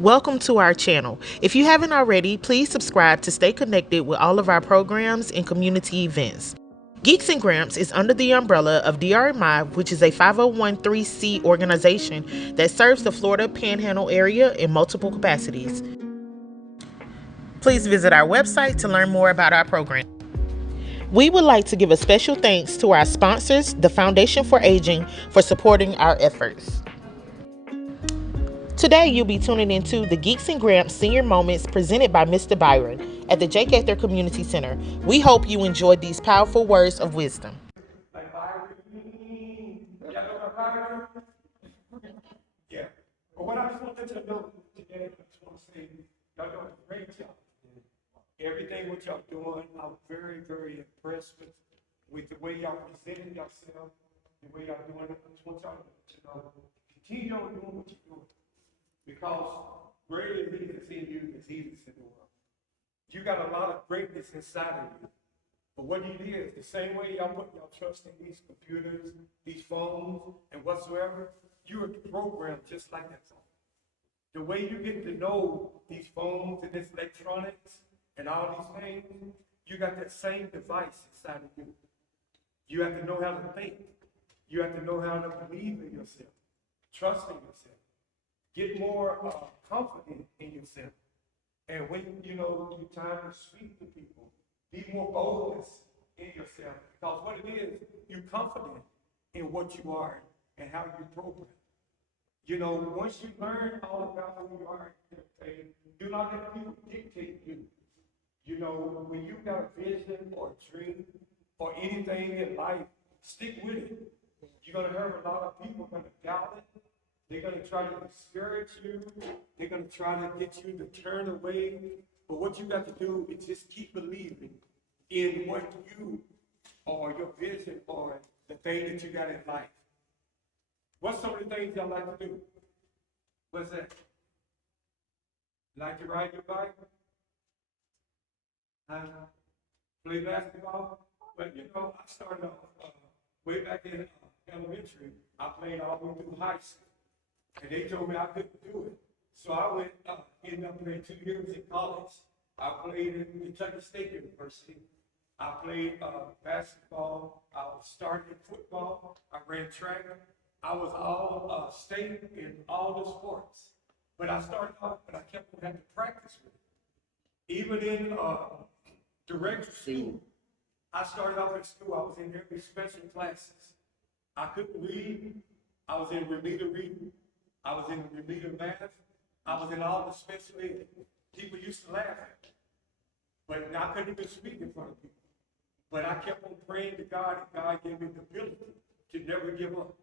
Welcome to our channel. If you haven't already, please subscribe to stay connected with all of our programs and community events. Geeks and Gramps is under the umbrella of DRMI, which is a 501(c) organization that serves the Florida Panhandle area in multiple capacities. Please visit our website to learn more about our program. We would like to give a special thanks to our sponsors, the Foundation for Aging, for supporting our efforts. Today, you'll be tuning into the Geeks and Gramps Senior Moments presented by Mr. Byron at the J. Cather Community Center. We hope you enjoyed these powerful words of wisdom. Like Byron, y'all know about Byron? Yeah. But what I just want to let you know today, I just want to say, y'all doing a great job. Everything what y'all doing, I'm very, very impressed with the way y'all presenting yourself, the way y'all doing it. I just want y'all to know, continue on doing what you're doing. Because greater is he that's in you than he that's in the world. You got a lot of greatness inside of you. But what it is, the same way y'all put y'all trust in these computers, these phones, and whatsoever, you're programmed just like that phone. The way you get to know these phones and this electronics and all these things, you got that same device inside of you. You have to know how to think. You have to know how to believe in yourself, trust in yourself, get more confident in yourself. And when you know it's time to speak to people, be more boldness in yourself. Because what it is, you're confident in what you are and how you're programmed. You know, once you learn all about who you are, do not let people dictate you. You know, when you got a vision or a dream or anything in life, stick with it. You're going to have a lot of people going to doubt it. They're going to try to discourage you. They're going to try to get you to turn away. But what you got to do is just keep believing in what you or your vision or the thing that you got in life. What's some of the things y'all like to do? What's that? Like to ride your bike? Play basketball? But you know, I started off way back in elementary. I played all the way through high school. And they told me I couldn't do it. So I went, ended up playing 2 years in college. I played at Kentucky State University. I played basketball. I started football. I ran track. I was all state in all the sports. But I started off, but I kept on having to practice with it. Even in direct school, I started off in school. I was in every special classes. I couldn't read. I was in remedial reading. I was in remedial math. I was in all the special ed. People used to laugh at me. But I couldn't even speak in front of people. But I kept on praying to God, and God gave me the ability to never give up.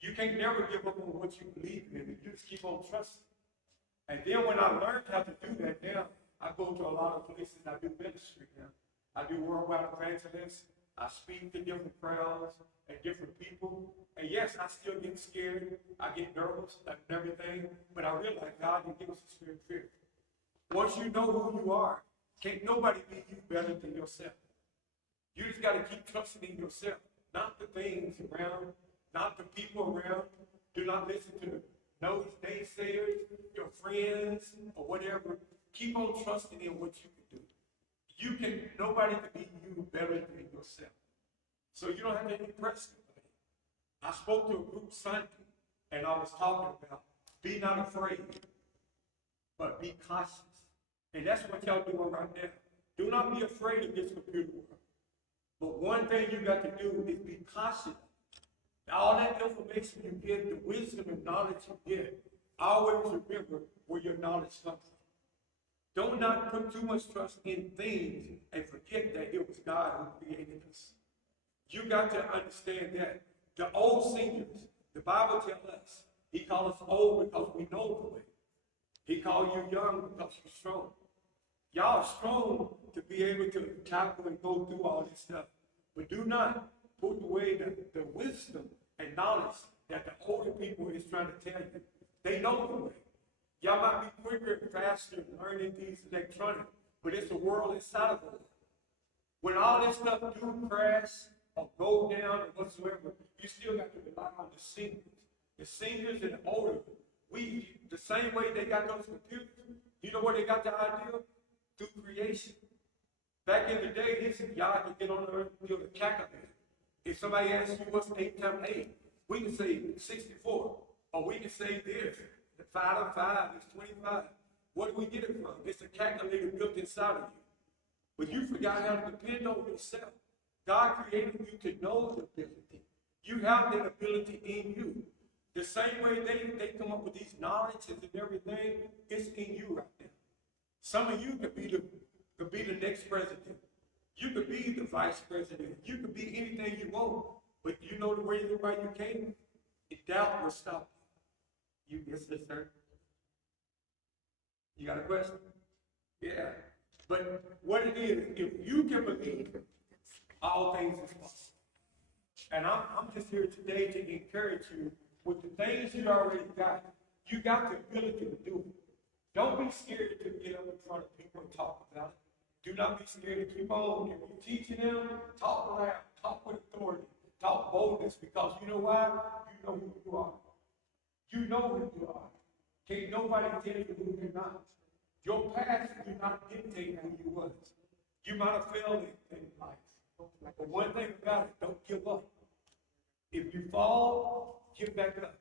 You can't never give up on what you believe in. You just keep on trusting. And then when I learned how to do that now, I go to a lot of places. I do ministry now. I do worldwide evangelism. I speak to different crowds and different people. And yes, I still get scared. I get nervous and everything. But I realize God didn't give us a spirit of fear. Once you know who you are, can't nobody be you better than yourself. You just got to keep trusting in yourself, not the things around, not the people around. Do not listen to no naysayers, your friends, or whatever. Keep on trusting in what you can do. Nobody can be you better than yourself. So you don't have to impress anybody. I spoke to a group Sunday, and I was talking about be not afraid, but be cautious. And that's what y'all doing right now. Do not be afraid of this computer world. But one thing you got to do is be cautious. All that information you get, the wisdom and knowledge you get, always remember where your knowledge comes from. Do not put too much trust in things and forget that it was God who created us. You got to understand that the old seniors, the Bible tells us, he called us old because we know the way. He called you young because you're strong. Y'all are strong to be able to tackle and go through all this stuff. But do not put away the wisdom and knowledge that the older people is trying to tell you. They know the way. Y'all might be quicker and faster learning these electronics, but it's a world inside of us. When all this stuff do crash or go down or whatsoever, you still got to rely on the seniors. The seniors and the older The same way they got those computers, you know where they got the idea? Through creation. Back in the day, y'all could get on there and build a calculator. If somebody asks you what's 8 times 8, we can say 64. Or we can say this, the 5 times 5 is 25. Where do we get it from? It's a calculator built inside of you. But you forgot how to depend on yourself. God created you to know the ability. You have that ability in you. The same way they come up with these knowledges and everything, it's in you right now. Some of you could be the next president. You could be the vice president. You could be anything you want. But you know the reason why you can't? Doubt will stop you. Yes, sir. You got a question? Yeah. But what it is, if you can believe, all things is possible. And I'm just here today to encourage you with the things you already got. You got the ability to do it. Don't be scared to get up in front of people and talk about it. Do not be scared to keep on. If you're teaching them, talk loud, talk with authority, talk boldness, because you know why? You know who you are. You know who you are. Can't nobody tell you who you're not. Your past do not dictate who you was. You might have failed in life. But one thing about it, don't give up. If you fall, get back up.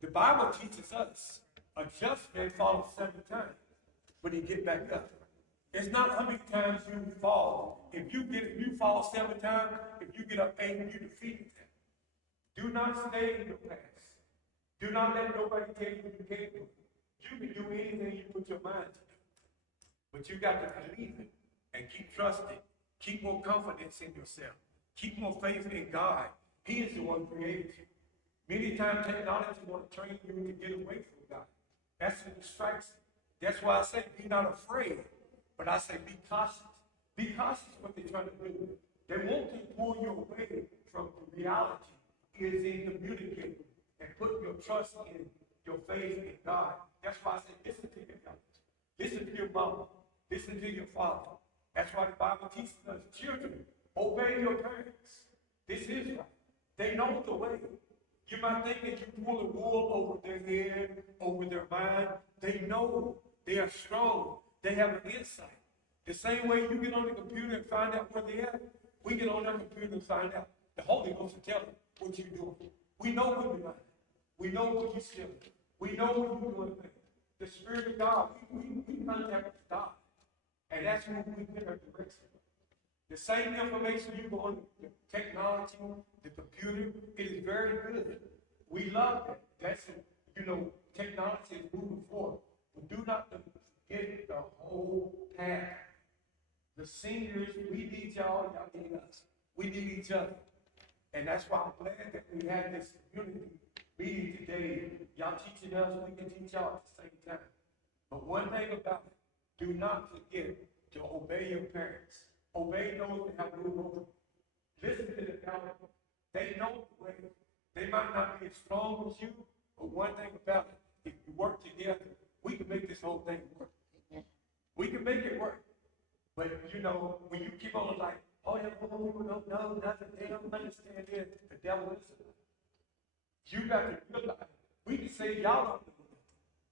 The Bible teaches us a just man falls 7 times, but he get back up. It's not how many times you fall. If you fall 7 times, if you get up 8, you defeated them. Do not stay in your past. Do not let nobody tell you you can't do it. You can do anything you put your mind to. But you got to believe it and keep trusting. Keep more confidence in yourself. Keep more faith in God. He is the one who created you. Many times technology want to train you to get away from God. That's what distracts you. That's why I say be not afraid, but I say be cautious. Be cautious what they're trying to do. They want to pull you away from the reality. It is in communicating and put your trust in your faith in God. That's why I say listen to your God. Listen to your mama. Listen to your father. That's why the Bible teaches us, children, obey your parents. This is right. They know the way. You might think that you pull a wool over their head, over their mind. They know. They are strong. They have an insight. The same way you get on the computer and find out where they're at, we get on our computer and find out. The Holy Ghost will tell them what you're doing. We know what you're lying. We know what you're stealing. We know what you're doing. The Spirit of God, we contact with God. And that's when we get our direction. The same information you go on the technology, the computer, it is very good. We love it. That's it. Technology is moving forward. But do not forget the whole path. The seniors, we need y'all need us. We need each other. And that's why I'm glad that we had this community meeting today. Y'all teaching us, we can teach y'all at the same time. But one thing about it, do not forget to obey your parents. Obey those that have rule over you. Listen to the elder. They know the way. They might not be as strong as you, but one thing about it, if we work together, we can make this whole thing work. We can make it work. But when you keep on like, oh yeah, people don't know nothing, they don't understand it, the devil is a lie. You got to realize, we can say y'all don't know nothing,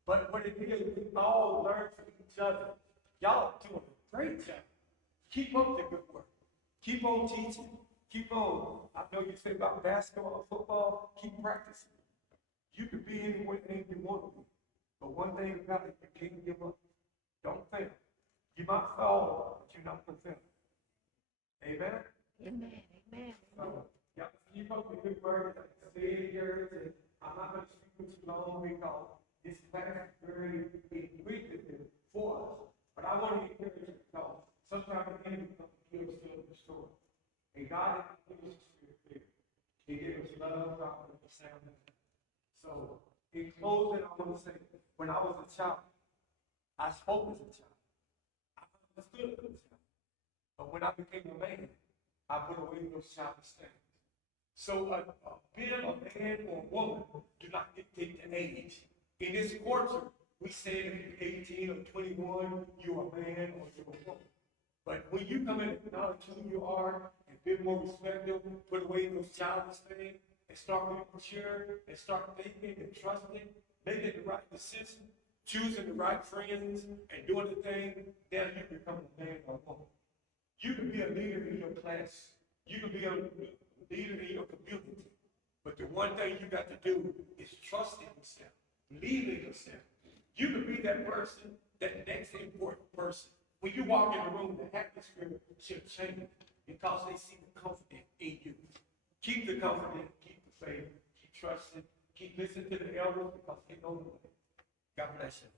but what it is, we all learn from each other. Y'all are doing a great job. Keep up the good work. Keep on teaching. Keep on. I know you say about basketball, football, keep practicing. You can be anywhere you want to be. But one thing about it, you can't give up. Don't fail. You might fall, but you're not going to fail. Amen? Amen. Amen. So, keep up the good work. Stay encouraged. I'm not going to speak with you long because this class is very inquisitive for us. But I want to encourage you because sometimes the enemy comes to kill, steal, and destroy. And God didn't give us a spirit of fear. He gave us love, power, and a sound mind. So, in closing, I want to say, when I was a child, I spoke as a child. I understood as a child. But when I became a man, I put away those childish things. So, being a man or a woman do not dictate the age. In this culture, we say if you're 18 or 21, you're a man or you're a woman. But when you come in and acknowledge who you are and be more respectful, put away those childish things, and start being mature, and start thinking and trusting, making the right decision, choosing the right friends, and doing the thing, then you become a man or woman. You can be a leader in your class. You can be a leader in your community. But the one thing you got to do is trust in yourself, believe in yourself. You can be that person, that next important person. When you walk in the room, the atmosphere should change because they see the confidence in you. Keep the confidence, keep the faith, keep trusting, keep listening to the elders because they know the way. God bless you.